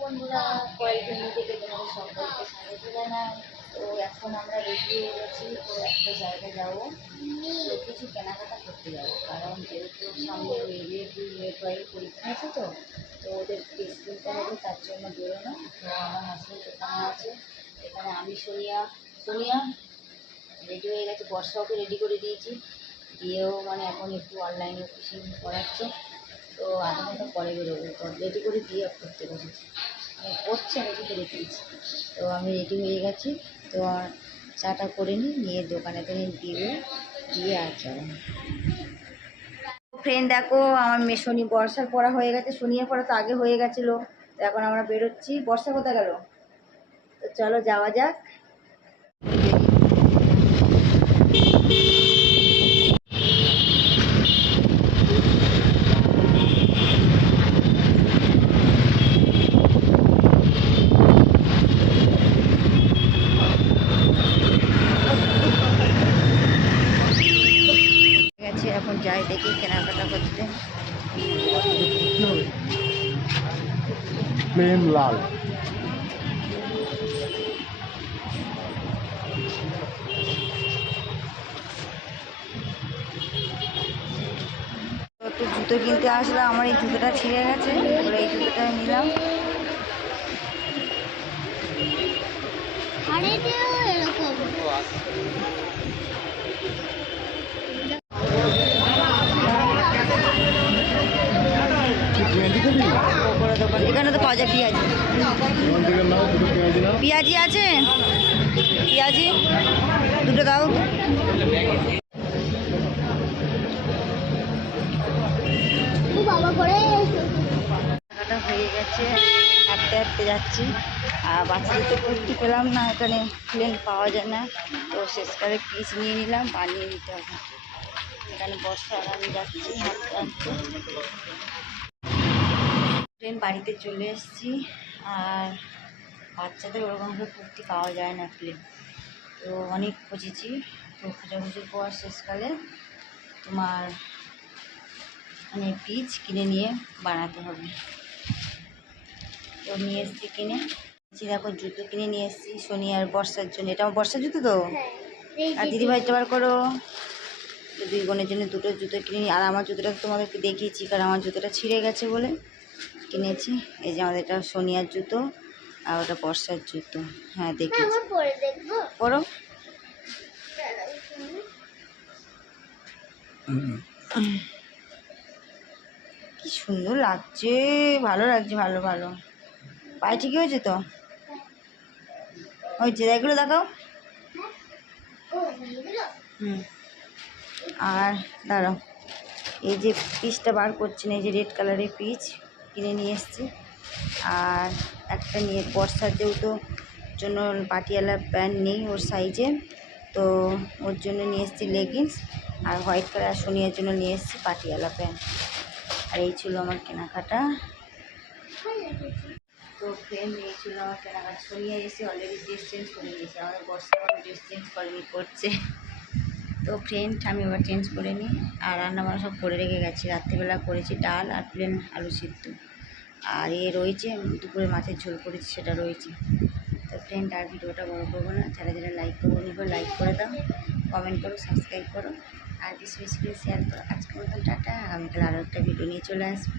বন্ধুরা কয়েকদিন থেকে তোমাদের সকলকে স্বাগত জানাই তো এখন আমরা হয়ে গেছি তো একটা জায়গায় যাব। তো কিছু কেনাকাটা করতে যাব, কারণ যেহেতু সামনে মেয়েদের টুয়েলভ পরীক্ষা আছে তো তো ওদের টেস্ট দিতে হবে, তার জন্য বেরোনো। তো আমার হাসবেন্ড এখানে আছে। এখানে আমি, সোনিয়া। সোনিয়া রেডি হয়ে গেছে বর্ষাকে রেডি করে দিয়েছি। দিয়েও মানে এখন একটু অনলাইনে অফিসিং করাচ্ছে। তো আধা ঘণ্টা পরে বেরোবো রেডি করে দিয়ে করতে বসেছি। মানে করছে করে দিয়েছি। তো আমি রেডি হয়ে গেছি, তো চাটা করে নিই, নিয়ে দোকানে টেনে দিয়ে দিয়ে আর যাব ফ্রেন্ড দেখো, আমার মেয়ে শনি, বর্ষার পড়া হয়ে গেছে, শনিয়ার পড়া তো আগে হয়ে গেছিল। তো এখন আমরা বেরোচ্ছি। বর্ষা কোথায় গেল? তো চলো যাওয়া যাক গেছে এখন যাই দেখি কেনাকাটা করতে প্লেন লাল। তো জুতো কিনতে আসলাম আমার এই জুতোটা ছিঁড়ে গেছে বলে এই জুতোটা নিলাম। টোয়েন্টি বড় দোকান এখানে তো পাওয়া যায় পেঁয়াজি। পেঁয়াজি আছে? পেঁয়াজি? দুটো দাও। টাকাটা হয়ে গেছে। হাঁটতে হাঁটতে যাচ্ছি। আর বাচ্চাদের তো কুর্তি পেলাম না এখানে প্লেন পাওয়া যায় না। তো শেষকালে পিস নিয়ে নিলাম বানিয়ে নিতে হবে। এখানে বর্ষা আর আমি যাচ্ছি হাঁটতে হাঁটতে। ট্রেন বাড়িতে চলে এসেছি। আর বাচ্চাদের ওরকমভাবে কুর্তি পাওয়া যায় না প্লেন তো অনেক খুঁজেছি। তো খোঁজাখুঁজির পর শেষকালে তোমার মানে পিচ কিনে নিয়ে বানাতে হবে। তো নিয়ে এসেছি কিনে। দেখো জুতো কিনে নিয়ে এসেছি শনি আর বর্ষার জন্য। এটা আমার বর্ষার জুতো তো? আর দিদিভাই বার করো। তো দুই বোনের জন্য দুটো জুতো কিনে নিই আর আমার জুতোটা তোমাদেরকে দেখিয়েছি কারণ আমার জুতোটা ছিঁড়ে গেছে বলে। কিনেছি। এই যে আমাদের এটা সোনিয়ার জুতো আর ওটা বর্ষার জুতো। হ্যাঁ দেখিয়েছি পরো কি সুন্দর লাগছে। ভালো লাগছে ভালো ভালো। পায়ে ঠিকই হয়েছে তো? হয়েছে। এগুলো দেখাও। হুম। আর দাঁড়াও। এই যে পিসটা বার করছি না এই যে রেড কালারের পিচ কিনে নিয়ে এসেছি। আর একটা নিয়ে বর্ষার যেহেতু জন্য পাটিয়ালা প্যান্ট নেই ওর সাইজে তো ওর জন্য নিয়ে এসেছি লেগিংস আর হোয়াইট কালার সোনিয়ার জন্য নিয়ে এসেছি পাটিয়ালা প্যান্ট আর এই ছিল আমার কেনাকাটা। তো ফ্রেন্ড এই ছিল আমার কেনাকাটা। সোনিয়া এসে অলরেডি ড্রেস চেঞ্জ করে নিয়েছে। আমাদের বর্ষা ড্রেস চেঞ্জ করেনি, করছে। তো ফ্রেন্ড আমি এবার চেঞ্জ করে নিই। আর রান্না বান্না সব করে রেখে গেছি। রাত্রিবেলা করেছি ডাল আর প্লেন আলু সিদ্ধ। আর এ রয়েছে দুপুরে মাছের ঝোল করেছি, সেটা রয়েছে। তো ফ্রেন্ড আর ভিডিওটা বড় করব না। যারা যারা লাইক করব নিবো লাইক করে দাও। কমেন্ট করো সাবস্ক্রাইব করো। আর বেশি বেশি করে শেয়ার করো। আজকে মতন টাটা। আগামীকাল আরও একটা ভিডিও নিয়ে চলে আসব।